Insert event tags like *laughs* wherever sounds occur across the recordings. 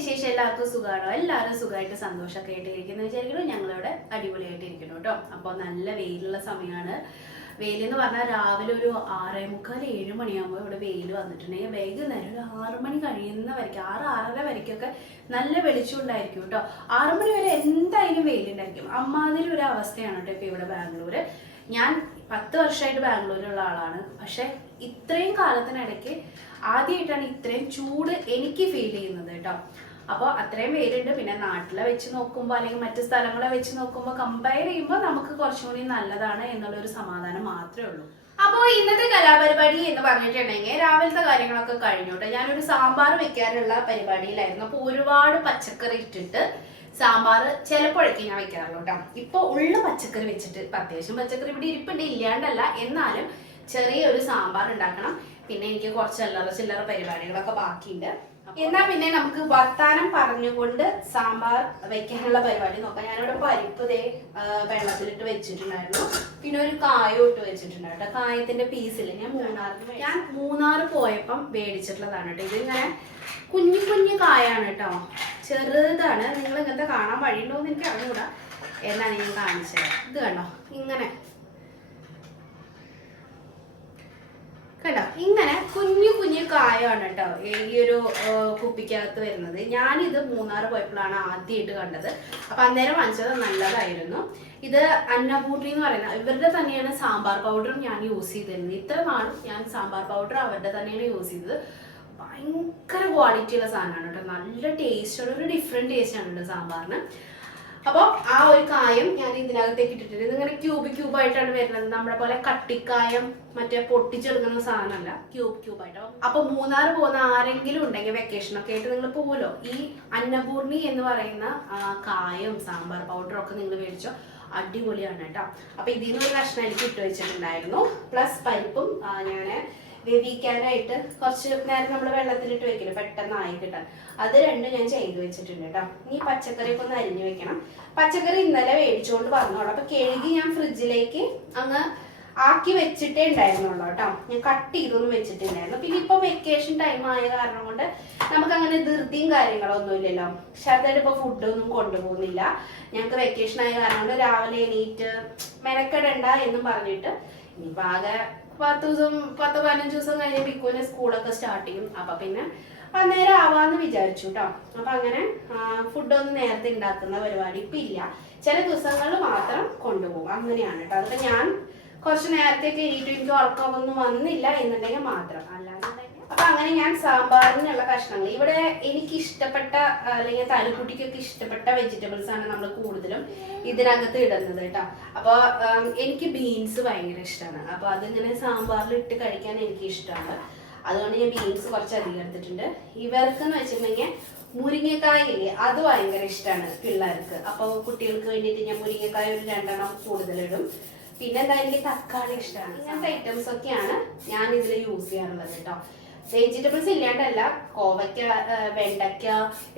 വിശേഷം എല്ലാവർക്കും സുഖമാണോ? എല്ലാവരും സുഖമായിട്ട് സന്തോഷമൊക്കെ ആയിട്ട് ഇരിക്കുന്നു വിചാരിക്കുന്നു. ഞങ്ങളിവിടെ അടിപൊളിയായിട്ട് ഇരിക്കണം കേട്ടോ. അപ്പോൾ നല്ല വെയിലുള്ള സമയമാണ്. വെയിൽ എന്ന് പറഞ്ഞാൽ രാവിലെ ഒരു ആറേ മുക്കാൽ ഏഴ് മണിയാകുമ്പോൾ ഇവിടെ വെയിൽ വന്നിട്ടുണ്ടെങ്കിൽ വൈകുന്നേരം ഒരു ആറ് മണി കഴിയുന്ന വരയ്ക്കും ആറ് ആറര വരയ്ക്കൊക്കെ നല്ല വെളിച്ചം ഉണ്ടായിരിക്കും കേട്ടോ. ആറു മണി വരെ എന്തായാലും വെയിലുണ്ടായിരിക്കും അമ്മാതിരി ഒരു അവസ്ഥയാണ് കേട്ടോ ഇപ്പോൾ ഇവിടെ ബാംഗ്ലൂര്. ഞാൻ പത്ത് വർഷമായിട്ട് ബാംഗ്ലൂരിലുള്ള ആളാണ്. പക്ഷെ ഇത്രയും കാലത്തിനിടയ്ക്ക് ആദ്യമായിട്ടാണ് ഇത്രയും ചൂട് എനിക്ക് ഫീൽ ചെയ്യുന്നത് കേട്ടോ. അപ്പോൾ അത്രയും പേരുണ്ട്. പിന്നെ നാട്ടിലെ വെച്ച് നോക്കുമ്പോൾ അല്ലെങ്കിൽ മറ്റു സ്ഥലങ്ങളെ വെച്ച് നോക്കുമ്പോൾ കമ്പയർ ചെയ്യുമ്പോൾ നമുക്ക് കുറച്ചും കൂടി നല്ലതാണ് എന്നുള്ളൊരു സമാധാനം മാത്രമേ ഉള്ളൂ. അപ്പോൾ ഇന്നത്തെ കലാപരിപാടി എന്ന് പറഞ്ഞിട്ടുണ്ടെങ്കിൽ രാവിലത്തെ കാര്യങ്ങളൊക്കെ കഴിഞ്ഞോട്ടെ. ഞാനൊരു സാമ്പാർ വെക്കാനുള്ള പരിപാടിയിലായിരുന്നു. അപ്പോൾ ഒരുപാട് പച്ചക്കറി ഇട്ടിട്ട് സാമ്പാർ ചിലപ്പോഴൊക്കെ ഞാൻ വെക്കാറുള്ളൂ കേട്ടോ. ഇപ്പോൾ ഉള്ള പച്ചക്കറി വെച്ചിട്ട് അത്യാവശ്യം പച്ചക്കറി ഇവിടെ ഇരിപ്പുണ്ട്. ഇല്ലാണ്ടല്ല. എന്നാലും ചെറിയൊരു സാമ്പാർ ഉണ്ടാക്കണം. പിന്നെ എനിക്ക് കുറച്ച് അല്ലറ ചില്ലറ പരിപാടികളൊക്കെ ബാക്കിയുണ്ട്. എന്നാ പിന്നെ നമുക്ക് വർത്താനം പറഞ്ഞുകൊണ്ട് സാമ്പാർ വെക്കാനുള്ള പരിപാടി നോക്കാം. ഞാനിവിടെ പരിപ്പ് ദേ വെള്ളത്തിലിട്ട് വെച്ചിട്ടുണ്ടായിരുന്നു. പിന്നെ ഒരു കായം ഇട്ട് വെച്ചിട്ടുണ്ടായിരുന്നു കായത്തിന്റെ പീസിൽ ഞാൻ മൂന്നാറിന് ഞാൻ മൂന്നാർ പോയപ്പം മേടിച്ചിട്ടുള്ളതാണ് കേട്ടോ. ഇതിങ്ങനെ കുഞ്ഞു കുഞ്ഞു കായാണ് കേട്ടോ. ചെറുതാണ്. നിങ്ങൾ ഇങ്ങനത്തെ കാണാൻ വഴിയുണ്ടോ എന്ന് എനിക്ക് അറിഞ്ഞൂടാ. എന്നാണ് ഞാൻ കാണിച്ചത് ഇത് കണ്ടോ? ഇങ്ങനെ കണ്ടോ? ഇങ്ങനെ കുഞ്ഞു കുഞ്ഞു കായാണ് കേട്ടോ ഈ ഒരു കുപ്പിക്കകത്ത് വരുന്നത്. ഞാനിത് മൂന്നാർ പോയപ്പോഴാണ് ആദ്യമായിട്ട് കണ്ടത്. അപ്പൊ അന്നേരം വാങ്ങിച്ചത് നല്ലതായിരുന്നു. ഇത് അന്നപൂർണി എന്ന് പറയുന്ന ഇവരുടെ തന്നെയാണ് സാമ്പാർ പൗഡറും ഞാൻ യൂസ് ചെയ്തിരുന്നത്. ഇത്ര നാളും ഞാൻ സാമ്പാർ പൗഡർ അവരുടെ തന്നെയാണ് യൂസ് ചെയ്തത്. ഭയങ്കര ക്വാളിറ്റിയുള്ള സാധനമാണ് കേട്ടോ. നല്ല ടേസ്റ്റ് ഒരു ഡിഫറെന്റ് ടേസ്റ്റ് ആണ് കേട്ടോ സാമ്പാറിന്. അപ്പോൾ ആ ഒരു കായം ഞാൻ ഇതിനകത്തേക്ക് ഇട്ടിട്ടുണ്ട്. ഇതിങ്ങനെ ക്യൂബ് ക്യൂബ് ആയിട്ടാണ് വരുന്നത്. നമ്മളെ പോലെ കട്ടിക്കായം മറ്റേ പൊട്ടിച്ചെടുക്കുന്ന സാധനമല്ല. ക്യൂബ് ക്യൂബ് അപ്പോൾ അപ്പൊ മൂന്നാർ പോകുന്ന ആരെങ്കിലും ഉണ്ടെങ്കിൽ വെക്കേഷൻ ഒക്കെ ആയിട്ട് നിങ്ങൾ പോകുമല്ലോ ഈ അന്നപൂർണി എന്ന് പറയുന്ന കായം സാമ്പാർ പൗഡറും ഒക്കെ നിങ്ങൾ മേടിച്ചോ. അടിപൊളിയാണ് കേട്ടോ. അപ്പോൾ ഒരു കഷ്ണം എനിക്ക് ഇട്ട് വെച്ചിട്ടുണ്ടായിരുന്നു. പ്ലസ് പരിപ്പും ഞാൻ വേവിക്കാനായിട്ട് കുറച്ച് നേരം നമ്മൾ വെള്ളത്തിലിട്ട് വെക്കില്ല? പെട്ടെന്ന് ആയി കിട്ടാൻ. അത് രണ്ടും ഞാൻ ചെയ്ത് വെച്ചിട്ടുണ്ട് കേട്ടോ. ഇനി പച്ചക്കറിയൊക്കെ ഒന്ന് അരിഞ്ഞു വെക്കണം. പച്ചക്കറി ഇന്നലെ മേടിച്ചുകൊണ്ട് വന്നോളൂ. അപ്പൊ കഴുകി ഞാൻ ഫ്രിഡ്ജിലേക്ക് അങ്ങ് ആക്കി വെച്ചിട്ടേ ഉണ്ടായിരുന്നുള്ളൂ കേട്ടോ. ഞാൻ കട്ട് ചെയ്തൊന്നും വെച്ചിട്ടുണ്ടായിരുന്നു പിന്നെ ഇപ്പൊ വെക്കേഷൻ ടൈം ആയ കാരണം കൊണ്ട് നമുക്ക് അങ്ങനെ ധൃതിയും കാര്യങ്ങളൊന്നും ഇല്ലല്ലോ. ശരത്തേട് ഇപ്പൊ ഫുഡൊന്നും കൊണ്ടുപോകുന്നില്ല. ഞങ്ങൾക്ക് വെക്കേഷൻ ആയ കാരണം കൊണ്ട് രാവിലെ എണീറ്റ് മെനക്കെടണ്ട എന്നും പറഞ്ഞിട്ട് ഇനിയിപ്പോ ആകെ പത്ത് ദിവസം പത്ത് പതിനഞ്ച് ദിവസം കഴിഞ്ഞ് പിക്കുവിന് സ്കൂളൊക്കെ സ്റ്റാർട്ട് ചെയ്യും. അപ്പൊ പിന്നെ അന്നേരം ആവാന്ന് വിചാരിച്ചു കേട്ടോ അപ്പൊ അങ്ങനെ ഫുഡൊന്നും നേരത്തെ ഉണ്ടാക്കുന്ന പരിപാടി ഇപ്പൊ ഇല്ല. ചില ദിവസങ്ങളിൽ മാത്രം കൊണ്ടുപോകും. അങ്ങനെയാണ് കേട്ടോ അതൊക്കെ ഞാൻ കുറച്ച് നേരത്തേക്ക് എണീറ്റ് എനിക്ക് ഉറക്കമൊന്നും വന്നില്ല എന്നുണ്ടെങ്കിൽ മാത്രം. അപ്പൊ അങ്ങനെ ഞാൻ സാമ്പാറിനുള്ള കഷ്ണങ്ങൾ. ഇവിടെ എനിക്ക് ഇഷ്ടപ്പെട്ട അല്ലെങ്കിൽ തലക്കുട്ടിക്കൊക്കെ ഇഷ്ടപ്പെട്ട വെജിറ്റബിൾസ് ആണ് നമ്മൾ കൂടുതലും ഇതിനകത്ത് ഇടുന്നത് കേട്ടോ. അപ്പൊ എനിക്ക് ബീൻസ് ഭയങ്കര ഇഷ്ടമാണ് അപ്പൊ അതിങ്ങനെ സാമ്പാറിൽ ഇട്ട് കഴിക്കാൻ എനിക്ക് ഇഷ്ടമാണ്. അതുകൊണ്ട് ഞാൻ ബീൻസ് കുറച്ച് അധികം എടുത്തിട്ടുണ്ട്. ഇവർക്ക് എന്ന് വെച്ചിട്ടുണ്ടെങ്കിൽ മുരിങ്ങക്കായ അത് ഭയങ്കര ഇഷ്ടമാണ് പിള്ളേർക്ക്. അപ്പൊ കുട്ടികൾക്ക് വേണ്ടിയിട്ട് ഞാൻ മുരിങ്ങക്കായ ഒരു രണ്ടെണ്ണം കൂടുതലിടും പിന്നെ എന്താ എനിക്ക് തക്കാളി ഇഷ്ടമാണ് ഇങ്ങനത്തെ ഐറ്റംസ് ഒക്കെയാണ് ഞാൻ ഇതിൽ യൂസ് ചെയ്യാറുള്ളത് കേട്ടോ. വെജിറ്റബിൾസ് ഇല്ലാണ്ടല്ല കോവയ്ക്ക വെണ്ടയ്ക്ക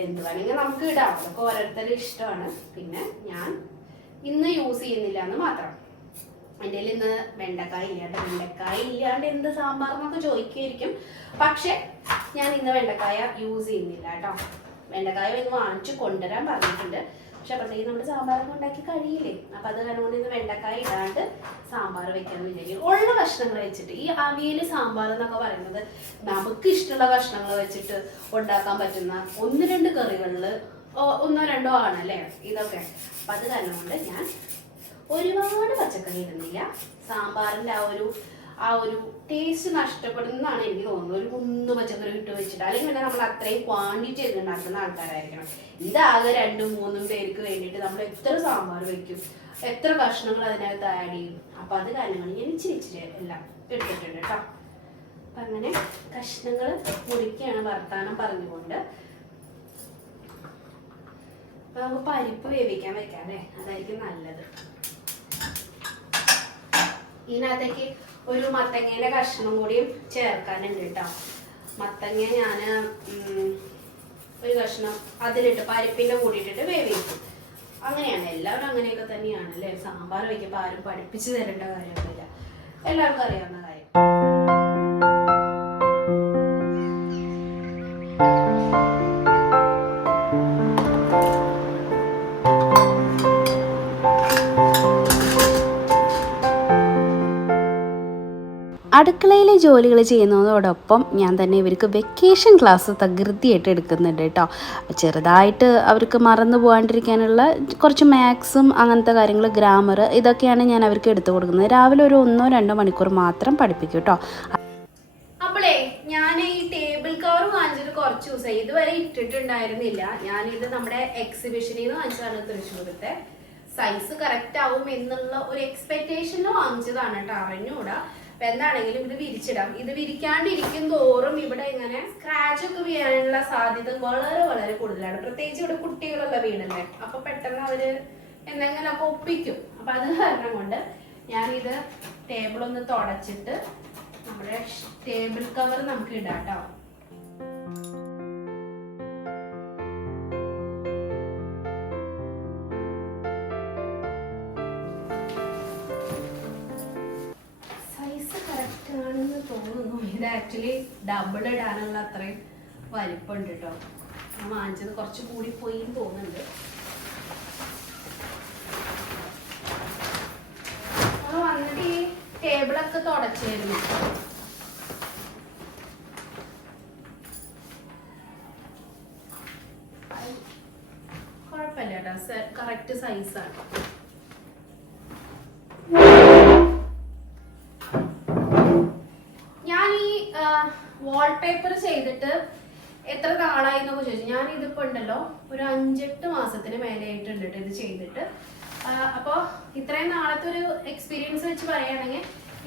എന്ത് വേണമെങ്കിൽ നമുക്ക് ഇടാം. അതൊക്കെ ഓരോരുത്തരുടെ ഇഷ്ടമാണ്. പിന്നെ ഞാൻ ഇന്ന് യൂസ് ചെയ്യുന്നില്ല എന്ന് മാത്രം. എന്റെ ഇന്ന് വെണ്ടക്കായ ഇല്ലാണ്ട് വെണ്ടക്കായ ഇല്ലാണ്ട് എന്ത് സാമ്പാർ എന്നൊക്കെ ചോദിക്കുമായിരിക്കും പക്ഷെ ഞാൻ ഇന്ന് വെണ്ടക്കായ യൂസ് ചെയ്യുന്നില്ല കേട്ടോ. വെണ്ടക്കായ ഇന്ന് വാങ്ങിച്ചു കൊണ്ടുവരാൻ പറഞ്ഞിട്ടുണ്ട്. പക്ഷെ അപ്പോഴത്തേക്ക് നമ്മൾ സാമ്പാറൊക്കെ ഉണ്ടാക്കി കഴിയില്ലേ? അപ്പൊ അത് കണ്ടുകൊണ്ട് കൊണ്ട് ഇന്ന് വെണ്ടക്കായ ഇടാണ്ട് സാമ്പാർ വെക്കാന്ന് വിചാരിക്കും ഉള്ള കഷ്ണങ്ങൾ വെച്ചിട്ട് ഈ അവിയൽ സാമ്പാർ എന്നൊക്കെ പറയുന്നത് നമുക്ക് ഇഷ്ടമുള്ള കഷ്ണങ്ങൾ വെച്ചിട്ട് ഉണ്ടാക്കാൻ പറ്റുന്ന ഒന്ന് രണ്ട് കറികളിൽ ഒന്നോ രണ്ടോ ആണല്ലേ ഇതൊക്കെ. അപ്പൊ അത് കണ്ടുകൊണ്ട് കൊണ്ട് ഞാൻ ഒരുപാട് പച്ചക്കറി ഇടുന്നില്ല. സാമ്പാറിന്റെ ആ ഒരു ആ ഒരു ടേസ്റ്റ് നഷ്ടപ്പെടുന്നതാണ് എനിക്ക് തോന്നുന്നത്. ഒരു കുന്ന് പച്ചക്കറി ഇട്ട് വെച്ചിട്ട്. അല്ലെങ്കിൽ പിന്നെ നമ്മൾ അത്രയും ക്വാണ്ടിറ്റി ഒക്കെ ഉണ്ടാക്കുന്ന ആൾക്കാരായിരിക്കണം. ഇതാകെ രണ്ടും മൂന്നും പേർക്ക് വേണ്ടിയിട്ട് നമ്മൾ എത്ര സാമ്പാർ വെക്കും എത്ര കഷ്ണങ്ങൾ അതിനകത്ത് ആഡ് ചെയ്യും. അപ്പൊ അത് കാര്യങ്ങൾ ഞാൻ ഇച്ചിരി ഇച്ചിരി എല്ലാം എടുത്തിട്ടുണ്ട് കേട്ടോ. അപ്പൊ അങ്ങനെ കഷ്ണങ്ങൾ മുറിക്കുകയാണ് വർത്താനം പറഞ്ഞുകൊണ്ട്. അപ്പൊ നമുക്ക് പരിപ്പ് വേവിക്കാൻ വെക്കാം അല്ലേ? അതായിരിക്കും നല്ലത്. ഇതിനകത്തേക്ക് ഒരു മത്തങ്ങയുടെ കഷ്ണം കൂടിയും ചേർക്കാനുണ്ട് കേട്ടോ. മത്തങ്ങ ഞാൻ ഒരു കഷ്ണം അതിലിട്ട് പരിപ്പിന്റെ കൂടിയിട്ടിട്ട് വേവിക്കും. അങ്ങനെയാണ് എല്ലാവരും അങ്ങനെയൊക്കെ തന്നെയാണ് അല്ലേ സാമ്പാർ വയ്ക്കുമ്പോൾ ആരും പഠിപ്പിച്ചു തരേണ്ട കാര്യമൊന്നുമില്ല. എല്ലാവർക്കും അറിയാവുന്ന കാര്യം. ജോലികൾ ചെയ്യുന്നതോടൊപ്പം ഞാൻ തന്നെ ഇവർക്ക് വെക്കേഷൻ ക്ലാസ് തകൃതിയായിട്ട് എടുക്കുന്നുണ്ട് കേട്ടോ. ചെറുതായിട്ട് അവർക്ക് മറന്നു പോകാണ്ടിരിക്കാനുള്ള കുറച്ച് മാത്സും അങ്ങനത്തെ കാര്യങ്ങൾ ഗ്രാമർ ഇതൊക്കെയാണ് ഞാൻ അവർക്ക് എടുത്തു കൊടുക്കുന്നത്. രാവിലെ ഒരു ഒന്നോ രണ്ടോ മണിക്കൂർ മാത്രം പഠിപ്പിക്കും കേട്ടോ. അപ്പോളേ ഞാൻ ഈ ടേബിൾ കവർ വാങ്ങിച്ചിട്ട് കുറച്ച് ദിവസമായി ഇതുവരെ ഇട്ടിട്ടുണ്ടായിരുന്നില്ല. ഞാനിത് നമ്മുടെ എക്സിബിഷനിൽ നിന്ന് വാങ്ങിച്ചതാണ് തൃശ്ശൂരത്തെ സൈസ് കറക്റ്റ് ആവും എന്നുള്ള ഒരു എക്സ്പെക്ടേഷനിൽ വാങ്ങിച്ചതാണ് കേട്ടോ. അറിഞ്ഞൂടാ അപ്പൊ എന്താണെങ്കിലും ഇത് വിരിച്ചിടാം. ഇത് വിരിക്കാണ്ടിരിക്കും തോറും ഇവിടെ ഇങ്ങനെ സ്ക്രാച്ച് ഒക്കെ വീഴാനുള്ള സാധ്യത വളരെ വളരെ കൂടുതലാണ്. പ്രത്യേകിച്ച് ഇവിടെ കുട്ടികളൊക്കെ വീണല്ലേ അപ്പൊ പെട്ടെന്ന് അവർ എന്തെങ്കിലും ഒക്കെ ഒപ്പിക്കും. അപ്പൊ അത് കാരണം കൊണ്ട് ഞാനിത് ടേബിൾ ഒന്ന് തുടച്ചിട്ട് നമ്മുടെ ടേബിൾ കവർ നമുക്ക് ഇടാം കേട്ടോ ആക്ച്വലി ഡബിൾ ഇടാനുള്ള അത്രയും വലിപ്പമുണ്ട് കേട്ടോ ഞാൻ വാങ്ങിച്ചത് കുറച്ച് കൂടി പോയി തോന്നുന്നുണ്ട്. വന്നിട്ട് ഈ ടേബിളൊക്കെ തുടച്ചായിരുന്നു കുഴപ്പമില്ല കേട്ടോ കറക്റ്റ് സൈസാണ് വാൾപേപ്പർ ചെയ്തിട്ട് എത്ര നാളായി എന്നൊക്കെ ചോദിച്ചു. ഞാൻ ഇതിപ്പോ ഉണ്ടല്ലോ ഒരു അഞ്ചെട്ട് മാസത്തിന് മേലെയായിട്ടുണ്ട് ഇത് ചെയ്തിട്ട്. അപ്പോൾ ഇത്രയും നാളത്തെ ഒരു എക്സ്പീരിയൻസ് വെച്ച് പറയുകയാണെങ്കിൽ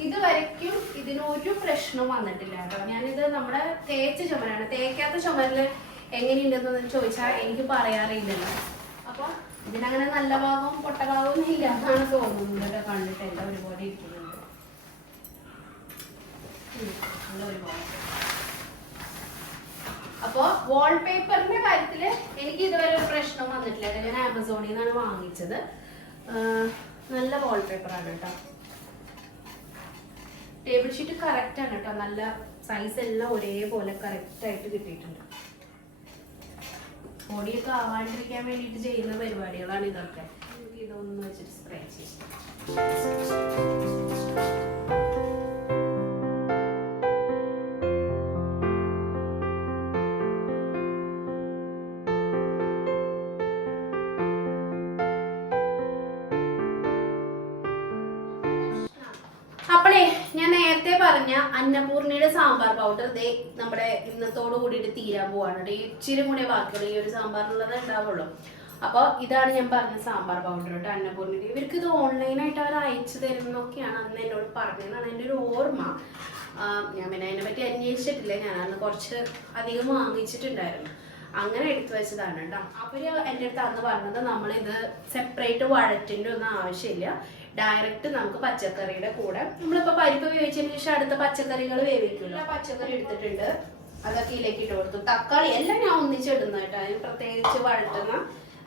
ഇതുവരയ്ക്കും ഇതിന് ഒരു പ്രശ്നവും വന്നിട്ടില്ല കേട്ടോ ഞാനിത് നമ്മുടെ തേച്ച ചുമരാണ്. തേക്കാത്ത ചുമരിൽ എങ്ങനെയുണ്ടെന്ന് ചോദിച്ചാൽ എനിക്ക് പറയാറില്ലല്ലോ. അപ്പോൾ ഇതിനങ്ങനെ നല്ല ഭാഗവും പൊട്ട ഭാഗവും ഇല്ല എന്നാണ് തോന്നുന്നത് കണ്ടിട്ട് എല്ലാം ഒരുപോലെ ഇരിക്കുന്നുണ്ട്. എല്ലാം ഒരുപോലെ അപ്പോ വാൾപേപ്പറിന്റെ കാര്യത്തിൽ എനിക്ക് ഇതുവരെ ഒരു പ്രശ്നം വന്നിട്ടില്ല ഞാൻ ആമസോണിൽ നിന്നാണ് വാങ്ങിച്ചത്. നല്ല വാൾപേപ്പർ ആണ് കേട്ടോ. ടേബിൾ ഷീറ്റ് കറക്റ്റ് ആണ് കേട്ടോ. നല്ല സൈസ് എല്ലാം ഒരേപോലെ കറക്റ്റ് ആയിട്ട് കിട്ടിയിട്ടുണ്ട്. പൊടിയൊക്കെ ആവാണ്ടിരിക്കാൻ വേണ്ടിയിട്ട് ചെയ്യുന്ന പരിപാടികളാണ് ഇതൊക്കെ. ഇതൊന്ന് വെച്ചിട്ട് സ്പ്രേ ചെയ്യാം. അന്നപൂർണിയുടെ സാമ്പാർ പൗഡർ ദേ നമ്മുടെ ഇന്നത്തോട് കൂടിയിട്ട് തീരാൻ പോവാണ് കേട്ടോ. ഇച്ചിരി കൂടെ ബാക്കിയുള്ള ഈ ഒരു സാമ്പാറിനുള്ളത് ഉണ്ടാവുള്ളൂ. അപ്പോൾ ഇതാണ് ഞാൻ പറഞ്ഞ സാമ്പാർ പൗഡർ കേട്ടോ അന്നപൂർണയുടെ. ഇവർക്ക് ഇത് ഓൺലൈനായിട്ട് അവർ അയച്ചു തരുന്നൊക്കെയാണ് അന്ന് എന്നോട് പറഞ്ഞതെന്നാണ് എന്റെ ഒരു ഓർമ്മ. ഞാൻ പിന്നെ അതിനെ പറ്റി അന്വേഷിച്ചിട്ടില്ല. ഞാൻ അന്ന് കുറച്ച് അധികം വാങ്ങിച്ചിട്ടുണ്ടായിരുന്നു. അങ്ങനെ എടുത്തു വെച്ചതാണ് കേട്ടോ. അവർ എന്റെ അടുത്ത് അന്ന് പറഞ്ഞത് നമ്മളിത് സെപ്പറേറ്റ് വഴറ്റിന്റെ ഒന്നും ആവശ്യമില്ല. ഡയറക്റ്റ് നമുക്ക് പച്ചക്കറിയുടെ കൂടെ. നമ്മളിപ്പോ പരിപ്പ് വേവിച്ചതിന് ശേഷം അടുത്ത പച്ചക്കറികൾ വേവിക്കില്ല പച്ചക്കറി എടുത്തിട്ടുണ്ട്. അതൊക്കെ ഇതിലേക്ക് ഇട്ട് കൊടുത്തു. തക്കാളി എല്ലാം ഞാൻ ഒന്നിച്ചിടുന്ന കേട്ടോ. അതിന് പ്രത്യേകിച്ച് വഴറ്റുന്ന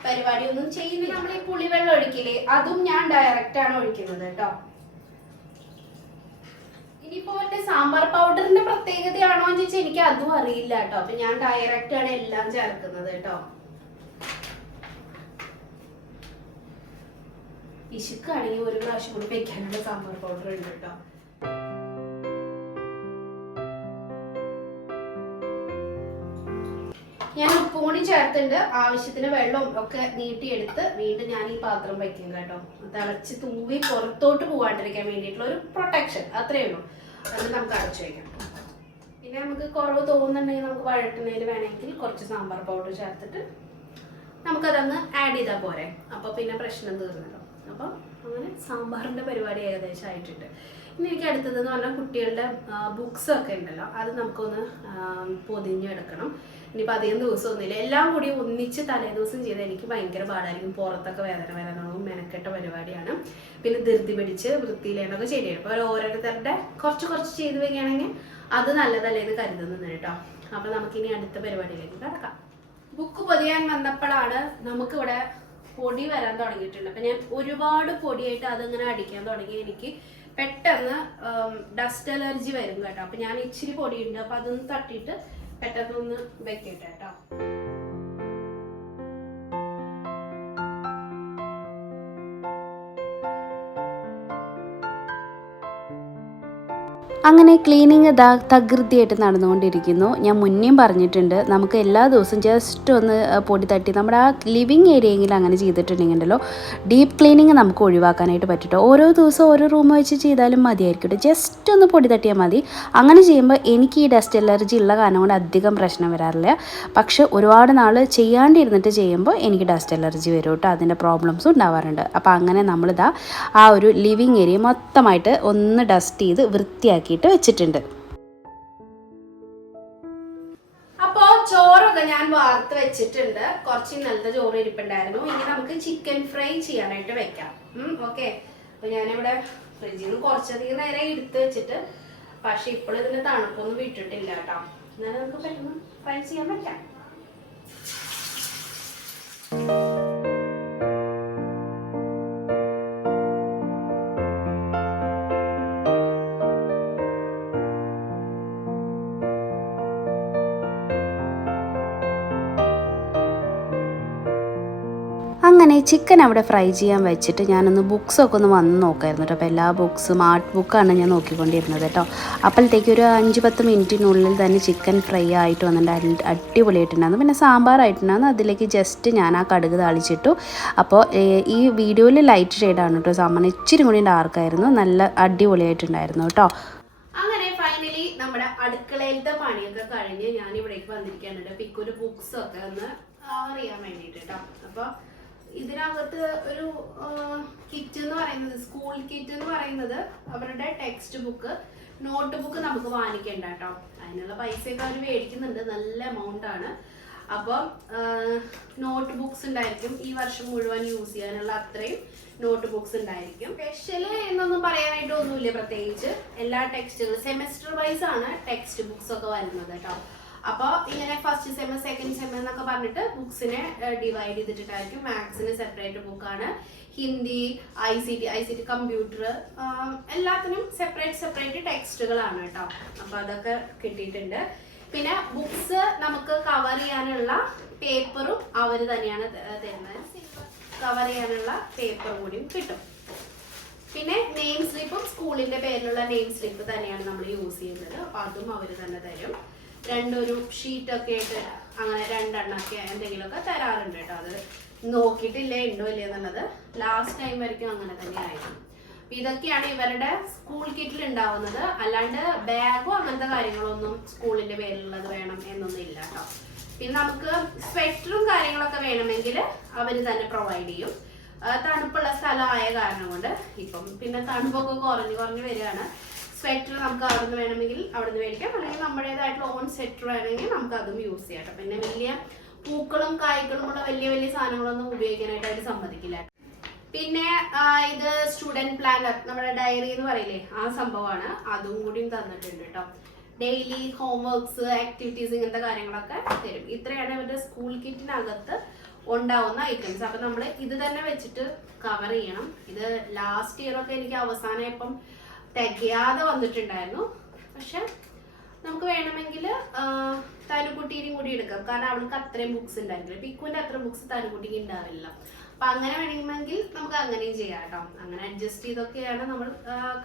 പരിപാടിയൊന്നും ചെയ്യുന്നില്ല. നമ്മൾ ഈ പുളിവെള്ളം ഒഴിക്കില്ലേ? അതും ഞാൻ ഡയറക്റ്റ് ആണ് ഒഴിക്കുന്നത് കേട്ടോ. ഇനിയിപ്പോ മറ്റേ സാമ്പാർ പൗഡറിന്റെ പ്രത്യേകതയാണോ എന്ന് ചോദിച്ചാൽ എനിക്ക് അതും അറിയില്ല കേട്ടോ. അപ്പൊ ഞാൻ ഡയറക്റ്റ് ആണ് എല്ലാം ചേർക്കുന്നത് കേട്ടോ. ഇശുക്കാണെങ്കിൽ ഒരു പ്രാവശ്യം കൂടി വെക്കാനുള്ള സാമ്പാർ പൗഡർ ഉണ്ട് കേട്ടോ. ഞാൻ ഉപ്പും കൂടി ചേർത്തിട്ടുണ്ട്. ആവശ്യത്തിന് വെള്ളവും ഒക്കെ നീട്ടിയെടുത്ത് വീണ്ടും ഞാൻ ഈ പാത്രം വയ്ക്കും കേട്ടോ. തിളച്ച് തൂവി പുറത്തോട്ട് പോവാണ്ടിരിക്കാൻ വേണ്ടിയിട്ടുള്ള ഒരു പ്രൊട്ടക്ഷൻ അത്രേ ഉള്ളൂ. അത് നമുക്ക് അടച്ചു വയ്ക്കാം പിന്നെ നമുക്ക് കുറവ് തോന്നുന്നുണ്ടെങ്കിൽ നമുക്ക് വഴട്ടുന്നതിൽ വേണമെങ്കിൽ കുറച്ച് സാമ്പാർ പൗഡർ ചേർത്തിട്ട് നമുക്കതങ്ങ് ആഡ് ചെയ്താൽ പോരെ. അപ്പോൾ പിന്നെ പ്രശ്നം തീർന്നല്ലോ. അപ്പം അങ്ങനെ സാമ്പാറിന്റെ പരിപാടി ഏകദേശം ആയിട്ടുണ്ട് ഇനി എനിക്ക് അടുത്തതെന്ന് പറഞ്ഞാൽ കുട്ടികളുടെ ബുക്സ് ഒക്കെ ഉണ്ടല്ലോ അത് നമുക്കൊന്ന് പൊതിഞ്ഞെടുക്കണം. ഇനിയിപ്പോൾ അധികം ദിവസം ഒന്നുമില്ല എല്ലാം കൂടി ഒന്നിച്ച് ദിവസം ചെയ്താൽ എനിക്ക് ഭയങ്കര പാടായിരിക്കും. പുറത്തൊക്കെ വേദന വേദന മെനക്കെട്ട പരിപാടിയാണ്. പിന്നെ ധൃതി പിടിച്ച് വൃത്തിയിലേണ്ടൊക്കെ ശരിയാണ് അപ്പോൾ ഓരോരുത്തരുടെ കുറച്ച് കുറച്ച് ചെയ്ത് വയ്ക്കുകയാണെങ്കിൽ അത് നല്ലതല്ലേ എന്ന് കരുതുന്നു കേട്ടോ. അപ്പോൾ നമുക്കിനി അടുത്ത പരിപാടിയിലേക്ക് കടക്കാം. ബുക്ക് പൊതിയാൻ വന്നപ്പോഴാണ് നമുക്കിവിടെ പൊടി വരാൻ തുടങ്ങിയിട്ടുണ്ട്. അപ്പം ഞാൻ ഒരുപാട് പൊടിയായിട്ട് അതങ്ങനെ അടിക്കാൻ തുടങ്ങി. എനിക്ക് പെട്ടെന്ന് ഡസ്റ്റ് അലർജി വരും കേട്ടോ. അപ്പം ഞാൻ ഇച്ചിരി പൊടിയുണ്ട്. അപ്പം അതൊന്ന് തട്ടിയിട്ട് പെട്ടെന്ന് ഒന്ന് വെക്കട്ടെ കേട്ടോ. അങ്ങനെ ക്ലീനിങ് ദാ തകൃതിയായിട്ട് നടന്നുകൊണ്ടിരിക്കുന്നു. ഞാൻ മുന്നേയും പറഞ്ഞിട്ടുണ്ട്. നമുക്ക് എല്ലാ ദിവസവും ജസ്റ്റ് ഒന്ന് പൊടി തട്ടി നമ്മുടെ ആ ലിവിങ് ഏരിയയെങ്കിലും അങ്ങനെ ചെയ്തിട്ടുണ്ടെങ്കിലോ ഡീപ്പ് ക്ലീനിങ് നമുക്ക് ഒഴിവാക്കാനായിട്ട് പറ്റും ഓരോ ദിവസവും ഓരോ റൂം വെച്ച് ചെയ്താലും മതിയായിരിക്കും ജസ്റ്റ് ഒന്ന് പൊടി തട്ടിയാൽ മതി. അങ്ങനെ ചെയ്യുമ്പോൾ എനിക്ക് ഈ ഡസ്റ്റ് അലർജി ഉള്ള കാരണം കൊണ്ട് അധികം പ്രശ്നം വരാറില്ല. പക്ഷെ ഒരുപാട് നാൾ ചെയ്യാണ്ടിരുന്നിട്ട് ചെയ്യുമ്പോൾ എനിക്ക് ഡസ്റ്റ് അലർജി വരും കേട്ടോ. അതിന്റെ പ്രോബ്ലംസ് ഉണ്ടാവാറുണ്ട്. അപ്പോൾ അങ്ങനെ നമ്മളിതാ ആ ഒരു ലിവിങ് ഏരിയ മൊത്തമായിട്ട് ഒന്ന് ഡസ്റ്റ് ചെയ്ത് വൃത്തിയാക്കിയിട്ട് വെച്ചിട്ടുണ്ട്. അപ്പോ ചോറൊക്കെ ഞാൻ വാർത്ത് വെച്ചിട്ടുണ്ട്. കുറച്ച് ഇന്നലത്തെ ചോറ് ഇരിപ്പുണ്ടായിരുന്നു. ഇനി നമുക്ക് ചിക്കൻ ഫ്രൈ ചെയ്യാനായിട്ട് വെക്കാം. ഓക്കെ അപ്പൊ ഞാനിവിടെ ഫ്രിഡ്ജിൽ നിന്ന് കുറച്ചധികം നേരം എടുത്ത് വെച്ചിട്ട് പക്ഷെ ഇപ്പോഴും ഇതിന്റെ തണുപ്പൊന്നും വിട്ടിട്ടില്ല കേട്ടോ. എന്നാലും നമുക്ക് പെട്ടെന്ന് ഫ്രൈ ചെയ്യാൻ പറ്റാം. ചിക്കൻ അവിടെ ഫ്രൈ ചെയ്യാൻ വെച്ചിട്ട് ഞാനൊന്ന് ബുക്സൊക്കെ ഒന്ന് വന്ന് നോക്കായിരുന്നു കേട്ടോ. അപ്പോൾ എല്ലാ ബുക്സും ആർട്ട് ബുക്കാണ് ഞാൻ നോക്കിക്കൊണ്ടിരുന്നത് കേട്ടോ. അപ്പോഴത്തേക്ക് ഒരു അഞ്ച് പത്ത് മിനിറ്റിനുള്ളിൽ തന്നെ ചിക്കൻ ഫ്രൈ ആയിട്ട് വന്നിട്ടുണ്ട്. അടി- അടിപൊളിയായിട്ടുണ്ടായിരുന്നു. പിന്നെ സാമ്പാറായിട്ടുണ്ടായിരുന്നു. അതിലേക്ക് ജസ്റ്റ് ഞാൻ ആ കടുക് താളിച്ചിട്ടു. അപ്പോൾ ഈ വീഡിയോയിൽ ലൈറ്റ് ഷെയ്ഡാണ് കേട്ടോ. സാമ്പാർ ഇച്ചിരി കൂടി ഡാർക്കായിരുന്നു നല്ല അടിപൊളിയായിട്ടുണ്ടായിരുന്നു കേട്ടോ. അങ്ങനെ ഫൈനലി നമ്മുടെ അടുക്കളയിലത്തെ പണിയൊക്കെ കഴിഞ്ഞ് ഞാൻ ഇവിടേക്ക് വന്നിരിക്കാനുണ്ട് പിക്കൊരു ബുക്സ് ഒക്കെ ഒന്ന് അറിയാൻ വേണ്ടിയിട്ട് കേട്ടോ അപ്പൊ ഇതിനകത്ത് ഒരു കിറ്റ് എന്ന് പറയുന്നത് സ്കൂൾ കിറ്റ് എന്ന് പറയുന്നത് അവരുടെ ടെക്സ്റ്റ് ബുക്ക് നോട്ട് ബുക്ക് നമുക്ക് വാങ്ങിക്കണ്ട കേട്ടോ. അതിനുള്ള പൈസയൊക്കെ അവർ മേടിക്കുന്നുണ്ട്. നല്ല എമൗണ്ട് ആണ്. അപ്പം നോട്ട് ബുക്സ് ഉണ്ടായിരിക്കും. ഈ വർഷം മുഴുവൻ യൂസ് ചെയ്യാനുള്ള അത്രയും നോട്ട് ബുക്സ് ഉണ്ടായിരിക്കും. സ്പെഷ്യൽ എന്നൊന്നും പറയാനായിട്ട് ഒന്നുമില്ല. പ്രത്യേകിച്ച് എല്ലാ ടെക്സ്റ്റുകളും സെമസ്റ്റർ വൈസ് ആണ് ടെക്സ്റ്റ് ബുക്സ് ഒക്കെ വരുന്നത് കേട്ടോ. അപ്പോൾ ഇങ്ങനെ ഫസ്റ്റ് സെമ സെക്കൻഡ് സെമ എന്നൊക്കെ പറഞ്ഞിട്ട് ബുക്സിനെ ഡിവൈഡ് ചെയ്തിട്ടായിരിക്കും മാത്സിന് സെപ്പറേറ്റ് ബുക്കാണ് Hindi I C T I C T computer എല്ലാത്തിനും സെപ്പറേറ്റ് സെപ്പറേറ്റ് ടെക്സ്റ്റുകളാണ് കേട്ടോ. അപ്പോൾ അതൊക്കെ കിട്ടിയിട്ടുണ്ട്. പിന്നെ ബുക്സ് നമുക്ക് കവർ ചെയ്യാനുള്ള പേപ്പറും അവർ തന്നെയാണ് തരുന്നത്. കവർ ചെയ്യാനുള്ള പേപ്പർ കൂടിയും കിട്ടും. പിന്നെ നെയിം സ്ലിപ്പും സ്കൂളിന്റെ പേരിലുള്ള നെയിം സ്ലിപ്പ് തന്നെയാണ് നമ്മൾ യൂസ് ചെയ്യുന്നത്. അതും അവർ തന്നെ തരും. രണ്ടൊരു ഷീറ്റ് ഒക്കെ ആയിട്ട് അങ്ങനെ രണ്ടെണ്ണൊക്കെ എന്തെങ്കിലുമൊക്കെ തരാറുണ്ട് കേട്ടോ. അത് നോക്കിയിട്ടില്ലേ ഉണ്ടോ ഇല്ലേ എന്നുള്ളത്. ലാസ്റ്റ് ടൈം വരയ്ക്കും അങ്ങനെ തന്നെയായിരുന്നു. ഇതൊക്കെയാണ് ഇവരുടെ സ്കൂൾ കിറ്റിൽ ഉണ്ടാവുന്നത്. അല്ലാണ്ട് ബാഗോ അങ്ങനത്തെ കാര്യങ്ങളൊന്നും സ്കൂളിന്റെ പേരിലുള്ളത് വേണം എന്നൊന്നും ഇല്ല കേട്ടോ. പിന്നെ നമുക്ക് സ്വെറ്ററും കാര്യങ്ങളൊക്കെ വേണമെങ്കിൽ അവർ തന്നെ പ്രൊവൈഡ് ചെയ്യും. തണുപ്പുള്ള സ്ഥലമായ കാരണം കൊണ്ട് ഇപ്പം പിന്നെ തണുപ്പൊക്കെ കുറഞ്ഞു കുറഞ്ഞു വരികയാണ്. സ്വെറ്റർ നമുക്ക് അവിടെ വേണമെങ്കിൽ അവിടെ നിന്ന് മേടിക്കാം. അല്ലെങ്കിൽ നമ്മുടേതായിട്ടുള്ള ഓൺ സ്വെറ്റർ വേണമെങ്കിൽ നമുക്ക് അതും യൂസ് ചെയ്യാം പിന്നെ വലിയ പൂക്കളും കായ്ക്കളും ഉള്ള വലിയ വലിയ സാധനങ്ങളൊന്നും ഉപയോഗിക്കാനായിട്ട് അവർ സമ്മതിക്കില്ല. പിന്നെ ഇത് സ്റ്റുഡന്റ് പ്ലാനർ നമ്മുടെ ഡയറി എന്ന് പറയില്ലേ ആ സംഭവമാണ്. അതും കൂടിയും തന്നിട്ടുണ്ട് കേട്ടോ. ഡെയിലി ഹോംവർക്സ് ആക്ടിവിറ്റീസ് ഇങ്ങനത്തെ കാര്യങ്ങളൊക്കെ തരും. ഇത്രയാണ് ഇവരുടെ സ്കൂൾ കിറ്റിനകത്ത് ഉണ്ടാവുന്ന ഐറ്റംസ് അപ്പം നമ്മൾ ഇത് തന്നെ വെച്ചിട്ട് കവർ ചെയ്യണം. ഇത് ലാസ്റ്റ് ഇയർ ഒക്കെ എനിക്ക് അവസാനം ഇപ്പം തികയാതെ വന്നിട്ടുണ്ടായിരുന്നു. പക്ഷെ നമുക്ക് വേണമെങ്കിൽ തനുകുട്ടീനും കൂടി എടുക്കാം. കാരണം അവൾക്ക് അത്രയും ബുക്സ് ഉണ്ടായിരുന്നില്ല പിക്കുവിന്റെ അത്ര ബുക്സ് തനുകുട്ടിക്ക് ഉണ്ടാവില്ല. അപ്പം അങ്ങനെ വേണമെങ്കിൽ നമുക്ക് അങ്ങനെയും ചെയ്യാം കേട്ടോ. അങ്ങനെ അഡ്ജസ്റ്റ് ചെയ്തൊക്കെയാണ് നമ്മൾ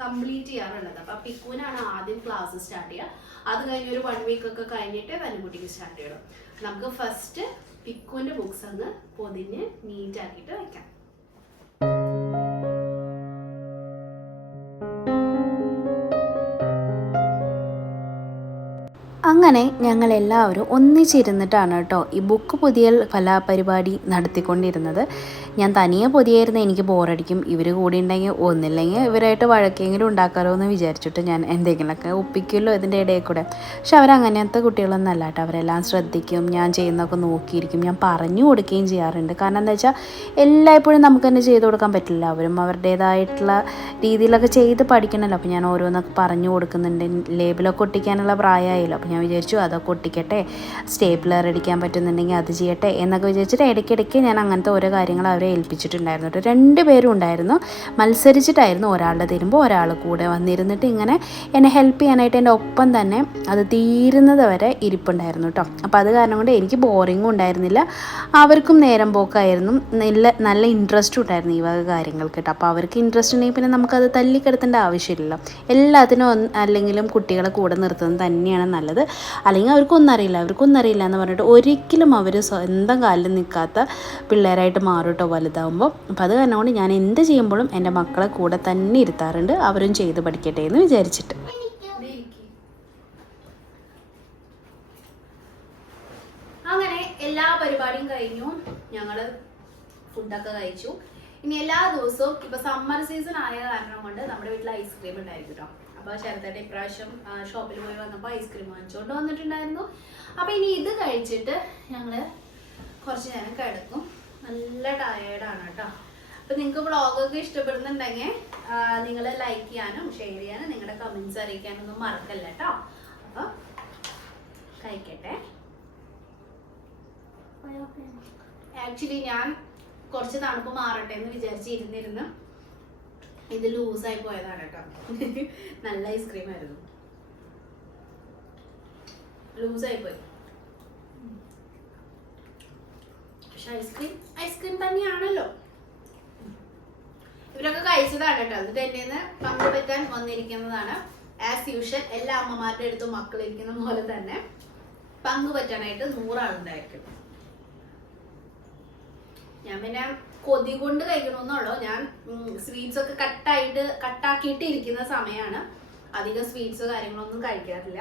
കംപ്ലീറ്റ് ചെയ്യാറുള്ളത്. അപ്പം പിക്കുവിനാണ് ആദ്യം ക്ലാസ് സ്റ്റാർട്ട് ചെയ്യുക. അത് കഴിഞ്ഞ് ഒരു വൺ വീക്ക് ഒക്കെ കഴിഞ്ഞിട്ട് തനുകുട്ടിക്ക് സ്റ്റാർട്ട് ചെയ്യണം നമുക്ക് ഫസ്റ്റ് പിക്കുവിന്റെ ബുക്സ് അങ്ങ് പൊതിഞ്ഞ് നീറ്റ് ആക്കിയിട്ട് അങ്ങനെ ഞങ്ങൾ എല്ലാവരും ഒന്നിച്ചിരുന്നിട്ടാണ് കേട്ടോ ഈ ബുക്ക് പുതിയ കലാപരിപാടി നടത്തിക്കൊണ്ടിരുന്നത്. ഞാൻ തനിയെ പുതിയായിരുന്നു എനിക്ക് ബോറടിക്കും. ഇവർ കൂടി ഉണ്ടെങ്കിൽ ഒന്നില്ലെങ്കിൽ ഇവരായിട്ട് വഴക്കെങ്കിലും ഉണ്ടാക്കാലോ എന്ന് വിചാരിച്ചിട്ട് ഞാൻ എന്തെങ്കിലുമൊക്കെ ഒപ്പിക്കുമല്ലോ ഇതിന്റെ ഇടയിൽ കൂടെ. പക്ഷെ അവരങ്ങനത്തെ കുട്ടികളൊന്നും അല്ല കേട്ടോ. അവരെല്ലാം ശ്രദ്ധിക്കും ഞാൻ ചെയ്യുന്നതൊക്കെ നോക്കിയിരിക്കും ഞാൻ പറഞ്ഞു കൊടുക്കുകയും ചെയ്യാറുണ്ട്. കാരണം എന്താ വെച്ചാൽ എല്ലായ്പ്പോഴും നമുക്ക് തന്നെ ചെയ്ത് കൊടുക്കാൻ പറ്റില്ല. അവരും അവരുടേതായിട്ടുള്ള രീതിയിലൊക്കെ ചെയ്ത് പഠിക്കണമല്ലോ. അപ്പോൾ ഞാൻ ഓരോന്നൊക്കെ പറഞ്ഞു കൊടുക്കുന്നുണ്ട്. ലേബിലൊക്കെ ഒട്ടിക്കാനുള്ള പ്രായമായല്ലോ. അപ്പോൾ ഞാൻ വിചാരിച്ചു അതൊക്കെ ഒട്ടിക്കട്ടെ സ്റ്റേപ്ലർ അടിക്കാൻ പറ്റുന്നുണ്ടെങ്കിൽ അത് ചെയ്യട്ടെ എന്നൊക്കെ വിചാരിച്ചിട്ട് ഇടയ്ക്കിടയ്ക്ക് ഞാൻ അങ്ങനത്തെ ഓരോ കാര്യങ്ങൾ അവരെ ഏൽപ്പിച്ചിട്ടുണ്ടായിരുന്നു കേട്ടോ. രണ്ട് പേരും ഉണ്ടായിരുന്നു. മത്സരിച്ചിട്ടായിരുന്നു ഒരാളുടെ തരുമ്പോൾ ഒരാൾ കൂടെ വന്നിരുന്നിട്ട് ഇങ്ങനെ എന്നെ ഹെൽപ്പ് ചെയ്യാനായിട്ട് എന്റെ ഒപ്പം തന്നെ അത് തീരുന്നത് വരെ ഇരിപ്പുണ്ടായിരുന്നു കേട്ടോ. അപ്പോൾ അത് കാരണം കൊണ്ട് എനിക്ക് ബോറിങ്ങും ഉണ്ടായിരുന്നില്ല. അവർക്കും നേരം പോക്കായിരുന്നു. നല്ല നല്ല ഇൻട്രസ്റ്റും ഉണ്ടായിരുന്നു ഈ വക കാര്യങ്ങൾക്ക് കേട്ടോ. അപ്പോൾ അവർക്ക് ഇൻട്രസ്റ്റ് ഉണ്ടെങ്കിൽ പിന്നെ നമുക്കത് തല്ലിക്കെടുത്തേണ്ട ആവശ്യമില്ലല്ലോ. എല്ലാത്തിനും അല്ലെങ്കിലും കുട്ടികളെ കൂടെ നിർത്തുന്നത് തന്നെയാണ് നല്ലത്. അല്ലെങ്കിൽ അവർക്കൊന്നും അറിയില്ല അവർക്കൊന്നും അറിയില്ല എന്ന് പറഞ്ഞിട്ട് ഒരിക്കലും അവർ സ്വന്തം കാലിൽ നിൽക്കാത്ത പിള്ളേരായിട്ട് മാറും കേട്ടോ വലുതാവുമ്പോൾ അപ്പോൾ അത് കാരണം കൊണ്ട് ഞാൻ എന്ത് ചെയ്യുമ്പോഴും എന്റെ മക്കളെ കൂടെ തന്നെ ഇരുത്താറുണ്ട് അവരും ചെയ്ത് പഠിക്കട്ടെ എന്ന് വിചാരിച്ചിട്ട്. അങ്ങനെ എല്ലാ പരിപാടിയും കഴിഞ്ഞു ഞങ്ങൾ ഫുഡൊക്കെ കഴിച്ചു. ഇനി എല്ലാ ദിവസവും ഇപ്പൊ സമ്മർ സീസൺ ആയ കാരണം കൊണ്ട് നമ്മുടെ വീട്ടിൽ ഐസ്ക്രീം ഉണ്ടായിരിക്കും കേട്ടോ അപ്പൊ ശരത്തേട്ട ഇപ്രാവശ്യം ഷോപ്പിൽ പോയി വന്നപ്പോൾ ഐസ്ക്രീം വാങ്ങിച്ചുകൊണ്ട് വന്നിട്ടുണ്ടായിരുന്നു. അപ്പോൾ ഇനി ഇത് കഴിച്ചിട്ട് ഞങ്ങൾ കുറച്ച് നേരം കിടക്കും. നല്ല ടയേർഡാണ് കേട്ടോ. അപ്പൊ നിങ്ങൾക്ക് വ്ളോഗൊക്കെ ഇഷ്ടപ്പെടുന്നുണ്ടെങ്കിൽ നിങ്ങൾ ലൈക്ക് ചെയ്യാനും ഷെയർ ചെയ്യാനും നിങ്ങളുടെ കമൻസ് അറിയിക്കാനും ഒന്നും മറക്കല്ല കേട്ടോ. അപ്പൊ കഴിക്കട്ടെ. ആക്ച്വലി ഞാൻ കുറച്ച് തണുപ്പ് മാറട്ടെ എന്ന് വിചാരിച്ച് ഇരുന്നിരുന്ന് ഇത് ലൂസായി പോയതാണ് കേട്ടോ. നല്ല ഐസ്ക്രീം ആയിരുന്നു. ലൂസായി പോയി. പക്ഷെ ഐസ്ക്രീം ഐസ്ക്രീം തന്നെയാണല്ലോ. ഇവരൊക്കെ കഴിച്ചതാണ് കേട്ടോ. അത് തന്നെയെന്ന് പങ്കുപറ്റാൻ വന്നിരിക്കുന്നതാണ്. ആസ് യൂഷ്വൽ എല്ലാ അമ്മമാരുടെ അടുത്തും മക്കൾ ഇരിക്കുന്ന പോലെ തന്നെ പങ്കുപറ്റാനായിട്ട് നൂറാളുണ്ടായിരിക്കും. ഞാൻ പിന്നെ കൊതി കൊണ്ട് കഴിക്കണമെന്നുള്ളൂ. ഞാൻ സ്വീറ്റ്സ് ഒക്കെ കട്ടായിട്ട് കട്ടാക്കിയിട്ട് ഇരിക്കുന്ന സമയമാണ് അധികം സ്വീറ്റ്സ് കാര്യങ്ങളൊന്നും കഴിക്കാറില്ല.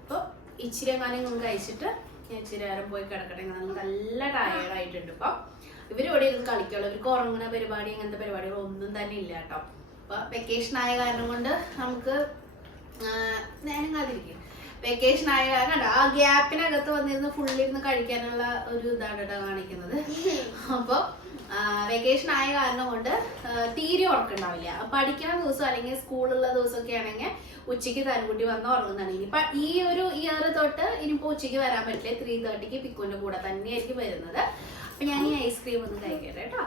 അപ്പോൾ ഇച്ചിരി എങ്ങാനും കഴിച്ചിട്ട് ഞാൻ ഇച്ചിരി നേരം പോയി കിടക്കട്ടെ. നല്ല നല്ല ഇപ്പൊ. ആയിട്ടുണ്ട് ഇത് കളിക്കുള്ളൂ. ഇവർക്ക് ഉറങ്ങുന്ന പരിപാടി അങ്ങനത്തെ പരിപാടികളൊന്നും തന്നെ ഇല്ല കേട്ടോ. അപ്പൊ വെക്കേഷൻ ആയ കാരണം കൊണ്ട് നമുക്ക് നേരങ്ങാതിരിക്കും വെക്കേഷൻ ആയ കണ്ട ആ ഗ്യാപ്പിനകത്ത് വന്നിരുന്ന് ഫുള്ളിരുന്ന് കഴിക്കാനുള്ള ഒരു ഇതാണ് കേട്ടോ കാണിക്കുന്നത്. *laughs* അപ്പോൾ വെക്കേഷൻ ആയ കാരണം കൊണ്ട് തീരെ ഉറക്കുണ്ടാവില്ല പഠിക്കുന്ന ദിവസം അല്ലെങ്കിൽ സ്കൂളുള്ള ദിവസമൊക്കെ ആണെങ്കിൽ ഉച്ചയ്ക്ക് തലകുട്ടി വന്ന് ഉറങ്ങുന്നതാണ്. ഇനിയിപ്പൊ ഈ ഒരു ഇയർ തൊട്ട് ഇനിയിപ്പോ ഉച്ചയ്ക്ക് വരാൻ പറ്റില്ല. ത്രീ തേർട്ടിക്ക് പിക്കുവിന്റെ കൂടെ തന്നെയായിരിക്കും വരുന്നത്. അപ്പൊ ഞാൻ ഈ ഐസ്ക്രീം ഒന്ന് കഴിക്കട്ടെ കേട്ടോ.